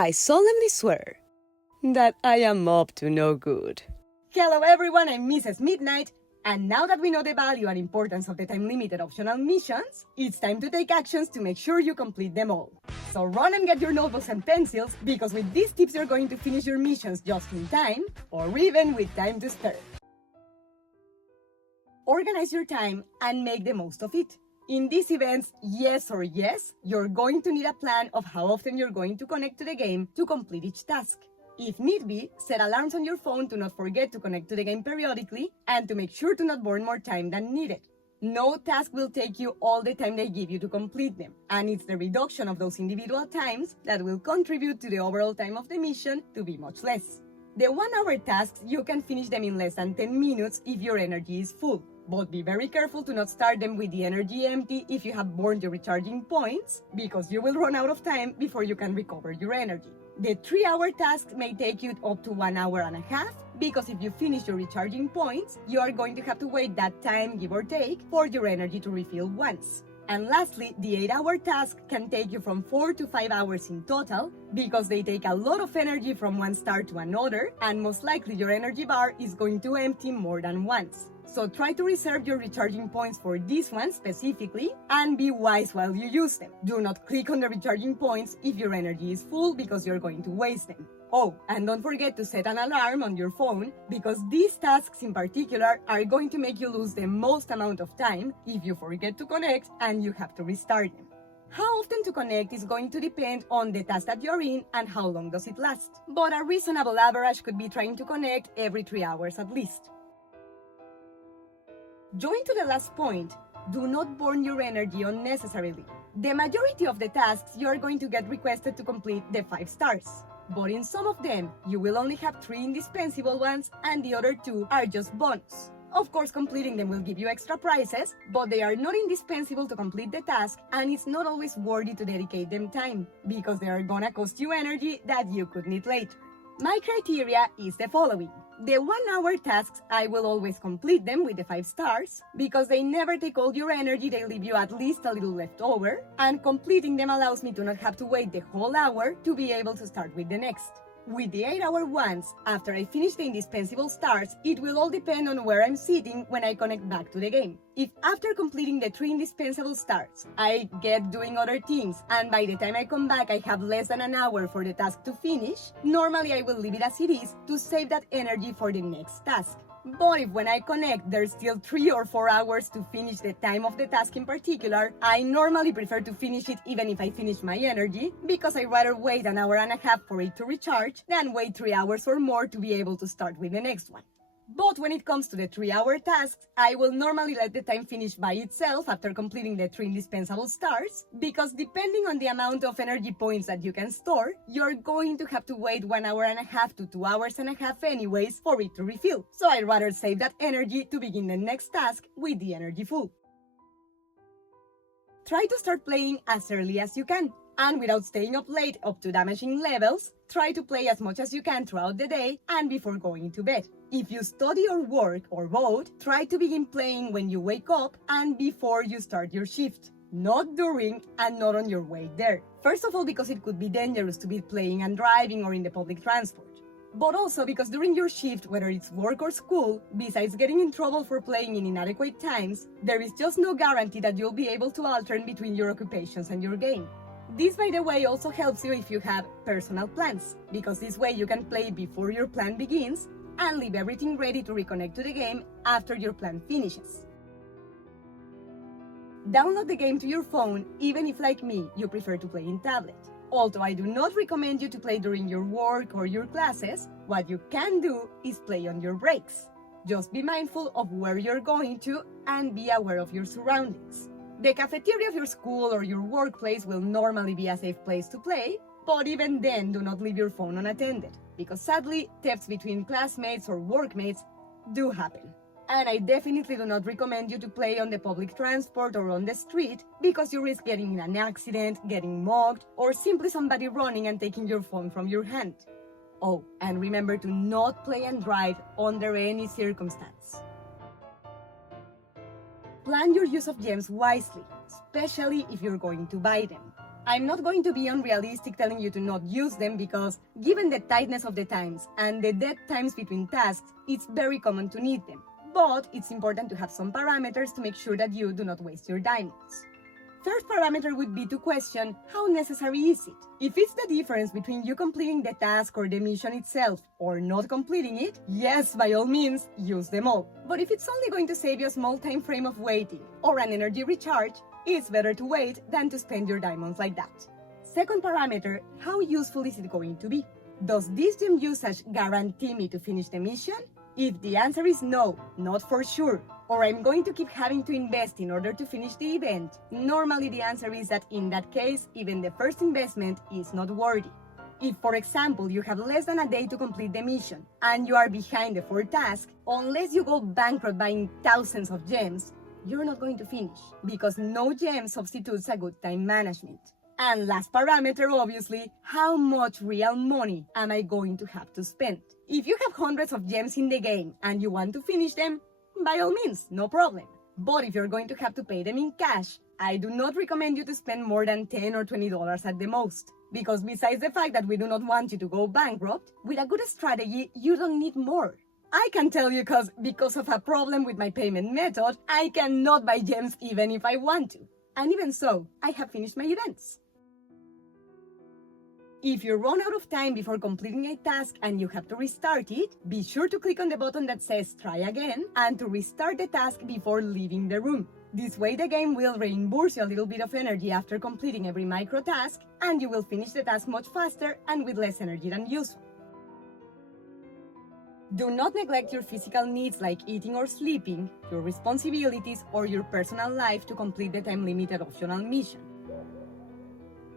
I solemnly swear that I am up to no good. Hello everyone, I'm Mrs. Midnight, and now that we know the value and importance of the time-limited optional missions, it's time to take actions to make sure you complete them all. So run and get your notebooks and pencils, because with these tips you're going to finish your missions just in time, or even with time to spare. Organize your time and make the most of it. In these events, yes, you're going to need a plan of how often you're going to connect to the game to complete each task. If need be, set alarms on your phone to not forget to connect to the game periodically and to make sure to not burn more time than needed. No task will take you all the time they give you to complete them, and it's the reduction of those individual times that will contribute to the overall time of the mission to be much less. The 1-hour tasks, you can finish them in less than 10 minutes if your energy is full. But be very careful to not start them with the energy empty if you have burned your recharging points, because you will run out of time before you can recover your energy. The 3-hour tasks may take you up to 1 hour and a half, because if you finish your recharging points, you are going to have to wait that time, give or take, for your energy to refill once. And lastly, the 8-hour task can take you from 4 to 5 hours in total, because they take a lot of energy from one start to another, and most likely your energy bar is going to empty more than once. So try to reserve your recharging points for this one specifically, and be wise while you use them. Do not click on the recharging points if your energy is full, because you're going to waste them. Oh, and don't forget to set an alarm on your phone, because these tasks in particular are going to make you lose the most amount of time if you forget to connect and you have to restart them. How often to connect is going to depend on the task that you're in and how long does it last. But a reasonable average could be trying to connect every 3 hours at least. Going to the last point, do not burn your energy unnecessarily. The majority of the tasks you are going to get requested to complete the 5 stars. But in some of them, you will only have 3 indispensable ones and the other 2 are just bonus. Of course, completing them will give you extra prizes, but they are not indispensable to complete the task, and it's not always worthy to dedicate them time, because they are gonna cost you energy that you could need later. My criteria is the following. The 1-hour tasks, I will always complete them with the 5 stars, because they never take all your energy, they leave you at least a little left over, and completing them allows me to not have to wait the whole hour to be able to start with the next. With the 8-hour ones, after I finish the indispensable stars, it will all depend on where I'm sitting when I connect back to the game. If after completing the 3 indispensable stars, I get doing other things, and by the time I come back I have less than an hour for the task to finish, normally I will leave it as it is to save that energy for the next task. But if when I connect there's still 3 or 4 hours to finish the time of the task in particular, I normally prefer to finish it even if I finish my energy, because I'd rather wait an hour and a half for it to recharge than wait 3 hours or more to be able to start with the next one. But when it comes to the 3-hour tasks, I will normally let the time finish by itself after completing the 3 indispensable stars, because depending on the amount of energy points that you can store, you're going to have to wait 1 hour and a half to 2 hours and a half anyways for it to refill. So I'd rather save that energy to begin the next task with the energy full. Try to start playing as early as you can. And without staying up late up to damaging levels, try to play as much as you can throughout the day and before going to bed. If you study or work or both, try to begin playing when you wake up and before you start your shift. Not during and not on your way there. First of all, because it could be dangerous to be playing and driving or in the public transport. But also because during your shift, whether it's work or school, besides getting in trouble for playing in inadequate times, there is just no guarantee that you'll be able to alternate between your occupations and your game. This, by the way, also helps you if you have personal plans, because this way you can play before your plan begins and leave everything ready to reconnect to the game after your plan finishes. Download the game to your phone, even if, like me, you prefer to play in tablet. Although I do not recommend you to play during your work or your classes, what you can do is play on your breaks. Just be mindful of where you're going to and be aware of your surroundings. The cafeteria of your school or your workplace will normally be a safe place to play, but even then do not leave your phone unattended, because sadly, thefts between classmates or workmates do happen. And I definitely do not recommend you to play on the public transport or on the street, because you risk getting in an accident, getting mugged, or simply somebody running and taking your phone from your hand. Oh, and remember to not play and drive under any circumstance. Plan your use of gems wisely, especially if you're going to buy them. I'm not going to be unrealistic telling you to not use them because, given the tightness of the times and the dead times between tasks, it's very common to need them. But it's important to have some parameters to make sure that you do not waste your diamonds. First parameter would be to question how necessary is it. If it's the difference between you completing the task or the mission itself or not completing it, yes, by all means, use them all. But if it's only going to save you a small time frame of waiting or an energy recharge, it's better to wait than to spend your diamonds like that. Second parameter, how useful is it going to be? Does this gem usage guarantee me to finish the mission? If the answer is no, not for sure, or I'm going to keep having to invest in order to finish the event, normally the answer is that in that case, even the first investment is not worthy. If, for example, you have less than a day to complete the mission and you are behind the fourth task, unless you go bankrupt buying thousands of gems, you're not going to finish because no gem substitutes a good time management. And last parameter, obviously, how much real money am I going to have to spend? If you have hundreds of gems in the game and you want to finish them, by all means, no problem. But if you're going to have to pay them in cash, I do not recommend you to spend more than $10 or $20 at the most. Because besides the fact that we do not want you to go bankrupt, with a good strategy, you don't need more. I can tell you because of a problem with my payment method, I cannot buy gems even if I want to. And even so, I have finished my events. If you run out of time before completing a task and you have to restart it, be sure to click on the button that says try again and to restart the task before leaving the room. This way the game will reimburse you a little bit of energy after completing every micro task and you will finish the task much faster and with less energy than usual. Do not neglect your physical needs like eating or sleeping, your responsibilities, or your personal life to complete the time-limited optional mission.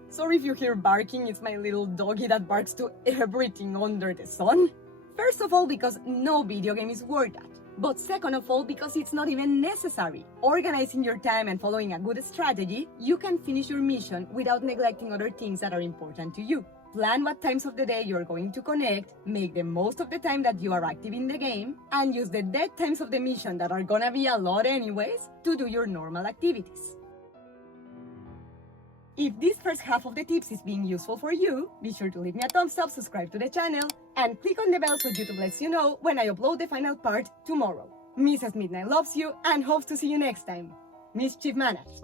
Sorry if you hear barking, it's my little doggy that barks to everything under the sun. First of all, because no video game is worth that. But second of all, because it's not even necessary. Organizing your time and following a good strategy, you can finish your mission without neglecting other things that are important to you. Plan what times of the day you're going to connect, make the most of the time that you are active in the game, and use the dead times of the mission that are gonna be a lot anyways to do your normal activities. If this first half of the tips is being useful for you, be sure to leave me a thumbs up, subscribe to the channel, and click on the bell so YouTube lets you know when I upload the final part tomorrow. Mrs. Midnight loves you and hopes to see you next time. Mischief managed.